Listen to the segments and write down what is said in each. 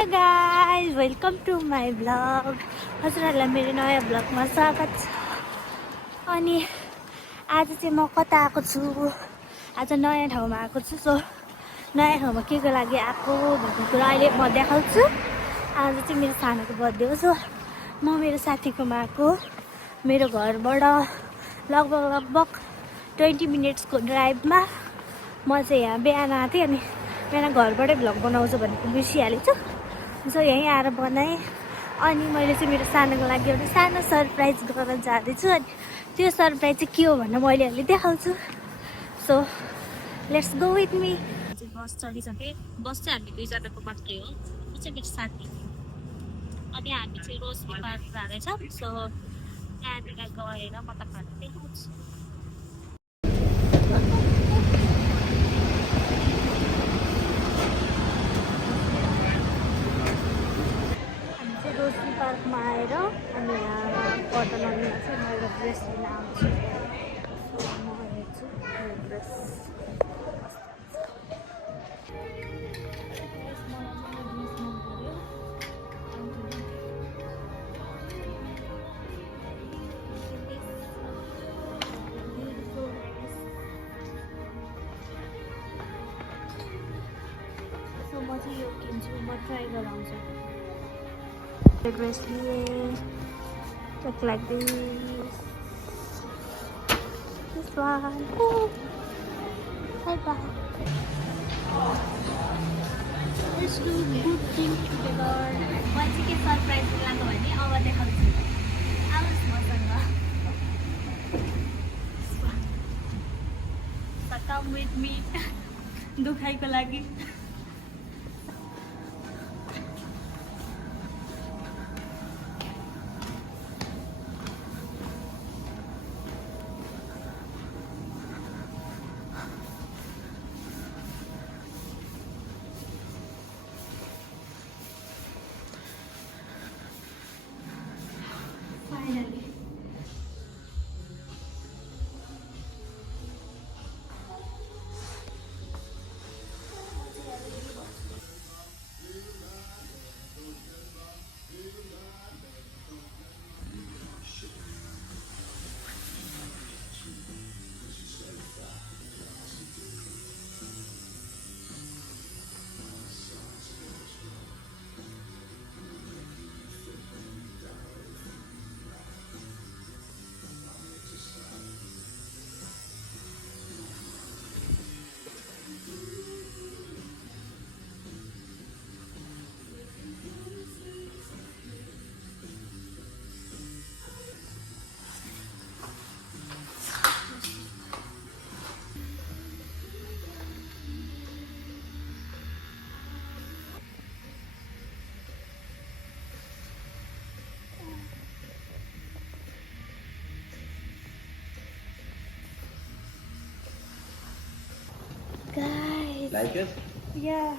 Guys welcome to my blog. हजुरहरूलाई मेरो नयाँ ब्लगमा स्वागत छ। अनि आज चाहिँ म कता आएको छु, आज नयाँ ठाउँमा आएको छु। सो नयाँ ठाउँमा के को लागि आएको भन्ने कुरा अहिले म देखाउँछु। आज चाहिँ मेरो सानोको बर्थडे हो। सो म मेरो साथीकोमा आएको। मेरो घरबाट लगभग 20 मिनट्सको ड्राइभमा म चाहिँ यहाँ बिहान आएको थिएँ। अनि बिहान घरबाटै भ्लग बनाउँछु भनेको बिर्सिहालेँ छु। सो यहीँ आएर बनाएँ। अनि मैले चाहिँ मेरो सानोको लागि एउटा सानो सरप्राइज गर्न जाँदैछु। अनि त्यो सरप्राइज चाहिँ के हो भनेर मैले अहिले देखाउँछु। So let's go with me. Bus चढिसकेँ। बस चाहिँ हामी दुईजनाको मात्रै हो, त्यो चाहिँ मेरो साथी। अनि हामी चाहिँ रोजनी पार्क जाँदैछौँ। सो त्यहाँनिर गएर म तपाईँहरूलाई देखाउँछु। रोशनी पार्कमा आएर अनि यहाँ फोटो लगाउनु चाहिँ म एउटा ड्रेस लिन आउँछु। म हेर्छु यो ड्रेस सो म चाहिँ यो किन्छु, म ट्राई गराउँछु। The dress look like this one. Bye bye. Let's do good thing together. Once you get surprise लाग्यो भने अब देखाउँछु। आउनुहोस् मसँग। So come with me. दुखाइको लागि। Finally. Guys. Like it? Yeah.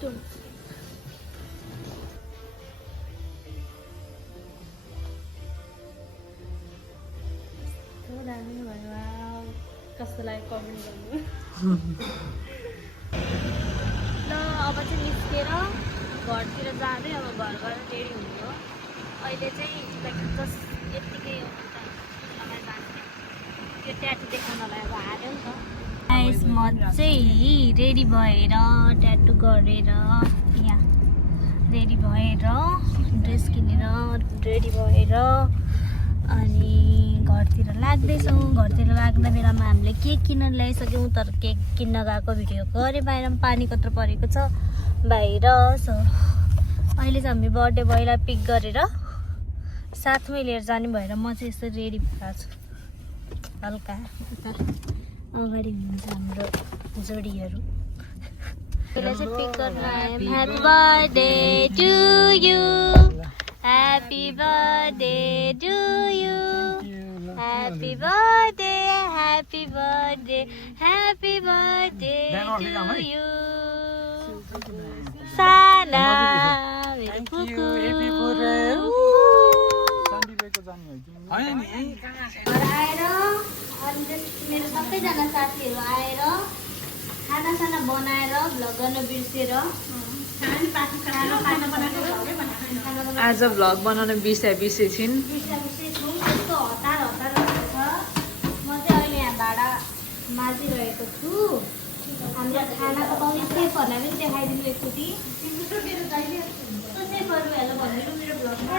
Don't. So दामी भयो। कसैलाई कमेन्ट गर्नु। ल अब चाहिँ निस्केर घरतिर जाँदै अब घरबाट रेडी हुने हो। अहिले चाहिँ जस्ट यत्तिकै लगाएर जान्छु। त्यो ट्याटु देखाउनलाई अब हाल्यो नि त। गाइस म चाहिँ रेडी भएर ट्याटु गरेर यहाँ रेडी भएर ड्रेस किनेर रेडी भएर अनि घरतिर लाग्दैछौँ। घरतिर लाग्ने बेलामा हामीले केक किन्न ल्याइसक्यौँ, तर केक किन्न गएको भिडियो गरेँ। बाहिरमा पानी कत्रो परेको छ बाहिर। सो अहिले चाहिँ हामी बर्थडे बोयलाई पिक गरेर साथमै लिएर जाने भएर म चाहिँ यसो रेडी भएको छु। हल्का अगाडि हुनुहुन्छ हाम्रो जोडीहरू। यसलाई चाहिँ पिक गर्न आयौँ। Happy birthday to you, happy birthday to you, happy birthday, happy birthday, happy birthday to you. साना मेरो कुकु। जाने हो कि हैन नि घर आएर अनि मेरो सबैजना साथीहरू आएर खानासाना बनाएर भ्लग गर्न बिर्सेर आज भ्लग बनाउन बिर्सेछिन्। यस्तो हतार हतार छ। म चाहिँ अहिले यहाँ भाडा माझिरहेको छु। हाम्रो खाना पकाउने सेफहरूलाई पनि देखाइदिनु एकचोटि। सेफहरू हेलो भनिदिनु मेरो भ्लगमा।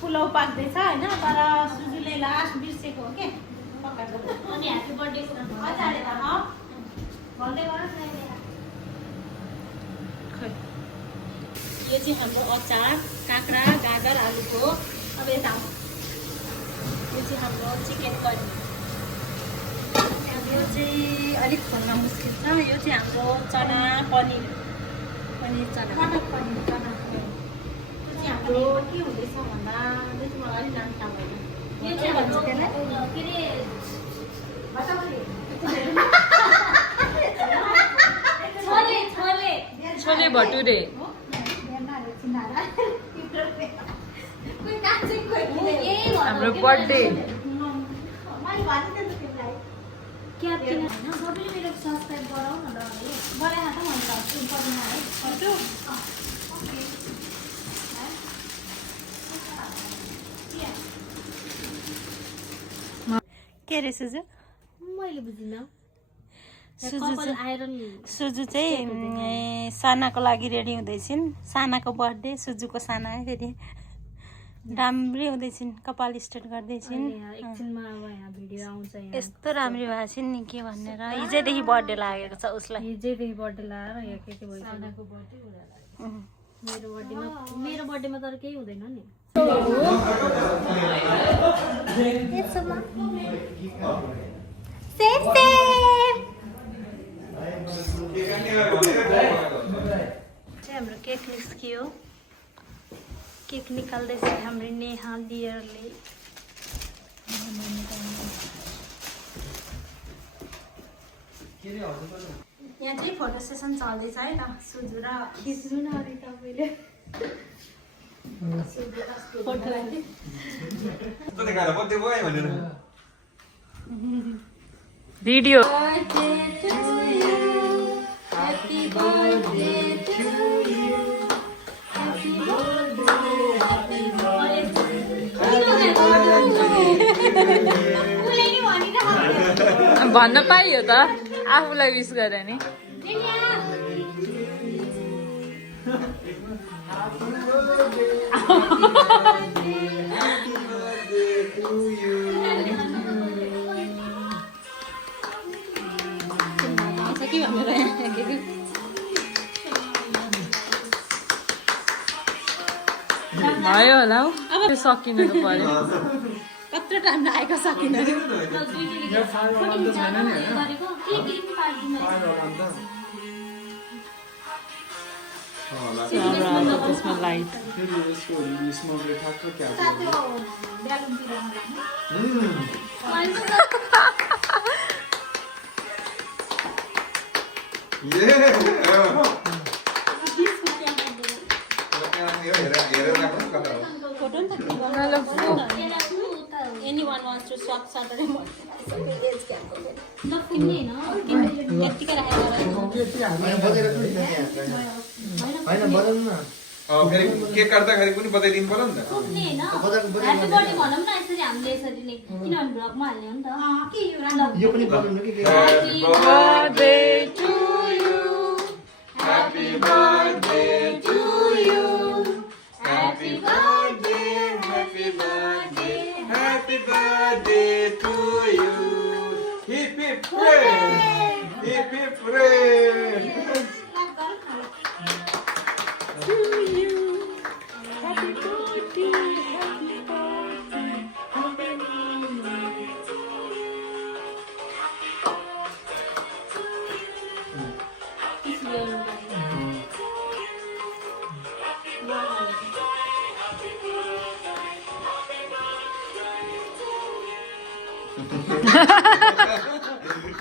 पुलाउ पाक्दैछ होइन, तर सुजुले लास्ट बिर्सेको हो के पकाएको। अनि ह्याप्पी बर्थडे भन्दै गर्नुहोस् न। यो चाहिँ हाम्रो अचार, काँक्रा, गाजर, आलुको। अब यता यो चाहिँ हाम्रो चिकन करी। अब यो चाहिँ अलिक खोल्न मुस्किल छ। यो चाहिँ हाम्रो चना पनिर चना मटर पनिर चना पनिर। यो चाहिँ हाम्रो के हुँदैछ भन्दा यो चाहिँ मलाई अलिक नाम थाहा भएन। यो चाहिँ भन्छ त्यसलाई के अरे छोले भटुरे। हाम्रो बर्थडे क्या किन सबैले मेरो सब्सक्राइब गराउ न ल। गराएन त मैले के रे सुजु? मैले बुझिनँ। सुजु चाहिँ सानाको लागि रेडी हुँदैछिन्। सानाको बर्थडे, सुजुको साना है फेरि। राम्रै हुँदैछिन्, कपाल स्ट्रेट गर्दैछिन्। यस्तो राम्री भएको छिन् नि के भनेर। हिजैदेखि बर्थडे लागेको छ उसलाई। हिजैदेखि बर्थडे लाएर यहाँ के भइसक्यो। मेरो बर्थडेमा तर केही हुँदैन नि। हाम्रो केक निस्कियो। केक निकाल्दैछ हाम्रो नेहा दियरले। यहाँ चाहिँ फोटो सेसन चल्दैछ है त। सुजु र खिच्नु न अरे तपाईँले। भिडियो भन्न पाइयो त, आफूलाई विश गरे नि। भयो होला हौ, अब सकिनु त पर्यो। कत्रो टाइम लागेको सकिन। त्यसमा light Anyone wants to swap Saturday morning? Cake काट्दाखेरि पनि बताइदिनु पर्यो नि त। ह्याप्पी बर्थडे भनौँ न यसरी हामीले यसरी नै, किनभने भ्लगमा हाल्ने हो नि त। यो पनि बनाउनु कि Happy birthday to you. Happy birthday to you. Happy birthday, happy birthday, happy birthday to you. Hip hip hooray! Hip hip hooray! To you. Happy birthday, happy birthday, happy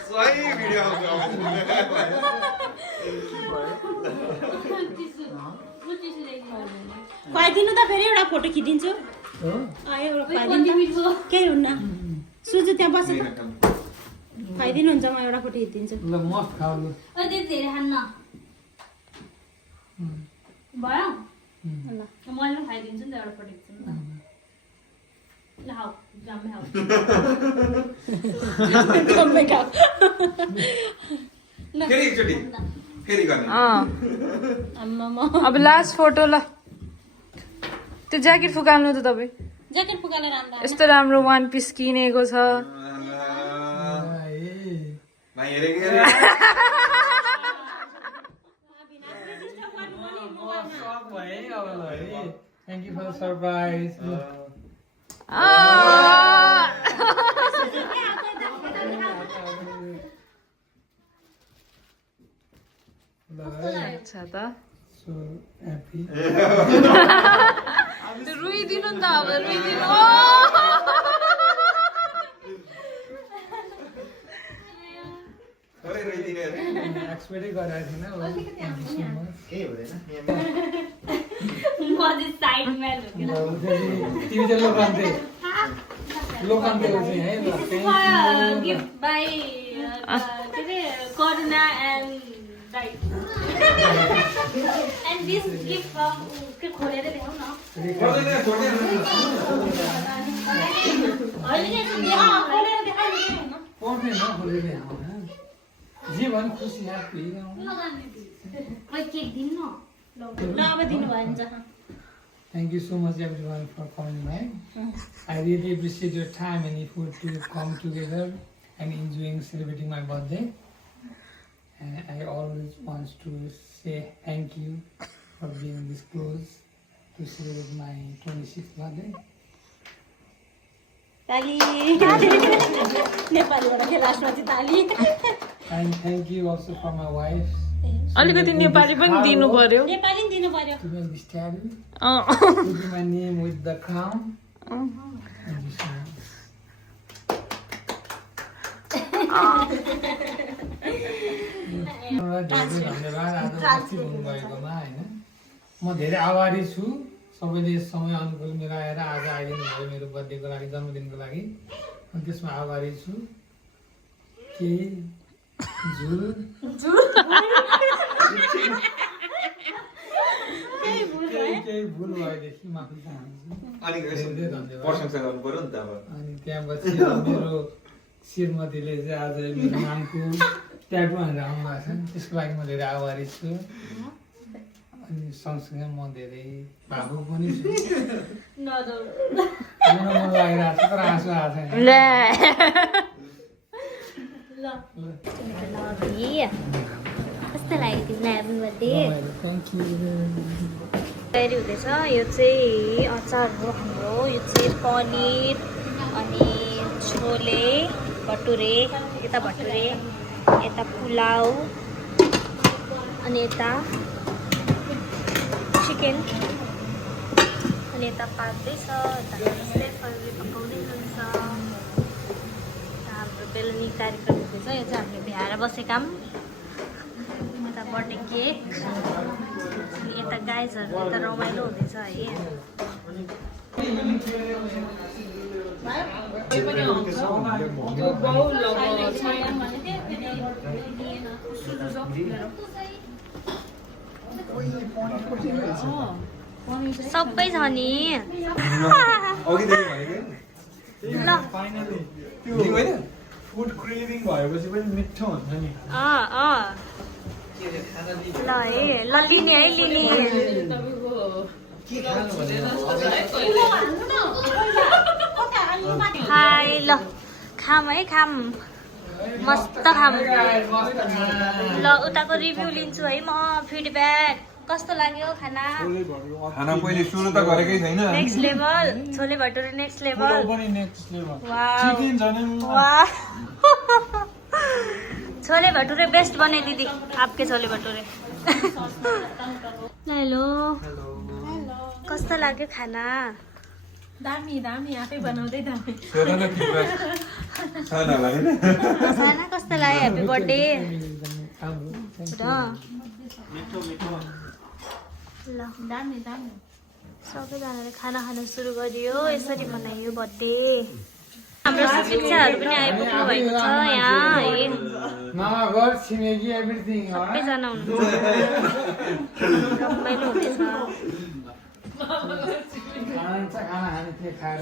सही भिडियो खुवाइदिनु त फेरि एउटा फोटो खिचिदिन्छु। हो एउटा खुवाइदिनु त केही हुन्न सुजु त्यहाँ बस्छ त खुवाइदिनुहुन्छ म एउटा फोटो हेरिदिन्छु ल मस्त खाऊ ल अझै धेरै खान्न भयो ल मैले पनि खाइदिन्छु नि त एउटा पटेको छु नि त ल खाऊ जम्मै खाऊ जम्मै खाऊ फेरि एकचोटि फेरि गर्ने आम्मामा अब लास्ट फोटो ल त्यो ज्याकेट फुकाल्नु त तपाईँ ज्याकेट फुकालेर आन्दा यस्तो राम्रो वान पिस किनेको छ भाइ हेरेको Thank you for the surprise. अच्छा त So happy. रुइदिनु नि त अब रुइदिनु थोरै रोइदिने अरे एक्सपेक्टै गरेको थिएन अब thank you so much. केही हुँदैन म चाहिँ साइडमा लुकेर तिमी चाहिँ लोकान्ते लोकान्ते हो चाहिँ है ल thank you. गिफ्ट बाई के अरे करुणा एन्ड दाइ एन्ड दिस गिफ्ट फ्रम के खोलेर देखाउ न छोड्दैन छोड्दैन अहिले चाहिँ खोलेर देखाइदिनु न पर्ने नखोलेर आउन जे भने खुसी ह्याप्पी खै केक दिनु न ल अब दिनु भयो भने जहाँ Thank you so much everyone for coming by. I really appreciate your time and effort to come together and enjoying celebrating my birthday. And I always want to say thank you for being this close to celebrate my 26th birthday. ताली नेपालीबाट के लास्टमा चाहिँ ताली And thank you also for my wife. अलिकति नेपाली पनि दिनु पर्यो नेपाली पनि दिनु पर्यो To make this tattoo. अँ। Put my name with the crown. Thank you so much. धेरै धन्यवाद आज उपस्थित हुनुभएकोमा होइन म धेरै आभारी छु सबैले समय अनुकूल मिलाएर आज आइदिनु भयो मेरो बर्थडेको लागि जन्मदिनको लागि अनि त्यसमा आभारी छु केही झुल केही भुल भएदेखि माफी चाहन्छु अनि धेरै धन्यवाद प्रशंसा गर्नु पर्यो नि त अब अनि त्यहाँपछि मेरो श्रीमतीले चाहिँ आज मेरो नामको ट्याटु हानेर आउनुभएको छ त्यसको लागि म धेरै आभारी छु अनि सँगसँगै म धेरै भावुक पनि छु मन लागिरहेको छ तर आँसु आएको छैन ले कस्तो लाग्यो तिमीलाई ह्याप्पी बर्थडे थ्याङ्क यू तयारी हुँदैछ यो चाहिँ अचार हो हाम्रो यो चाहिँ पनिर अनि छोले भटुरे यता भटुरे यता पुलाउ अनि यता चिकन अनि यता पाक्दैछ यता स्टेफरले पकाउँदै हुनुहुन्छ हाम्रो बेलुनी कार्यक्रम हुँदैछ यो चाहिँ हामीले भ्याएर बसेका यता बर्थडे केक अनि यता गाइजहरू यता रमाइलो हुँदैछ है सबै छ नि अघिदेखि भनेको ल फुड क्रेभिङ भएपछि पनि मिठो हुन्छ नि ल है ल लिने है लिने हाय ल खाम है खाम मस्त खाम ल उताको रिभ्यू लिन्छु है म फिडब्याक कस्तो लाग्यो खाना खाना पहिले सुरु त गरेकै छैन next level chole bhature next level वाह छोले भटुरे बेस्ट बने दीदी आपके छोले भटुरे हेलो कस्तो लाग्यो खाना दामी दामी आफै बनाउँदै दामी साना कस्तो लाग्यो ह्याप्पी बर्थडे र ल दामी दामी सबैजनाले खाना खान सुरु गरियो। यसरी मनाइयो बर्थडे। हाम्रो सुशिक्षाहरू पनि आइपुग्नु भएको छ यहाँ है। मामा घर छिमेकी एभ्रिथिङ सबैजना हुनुहुन्छ। रमाइलो हुँदैछ। खाना खाने खाएर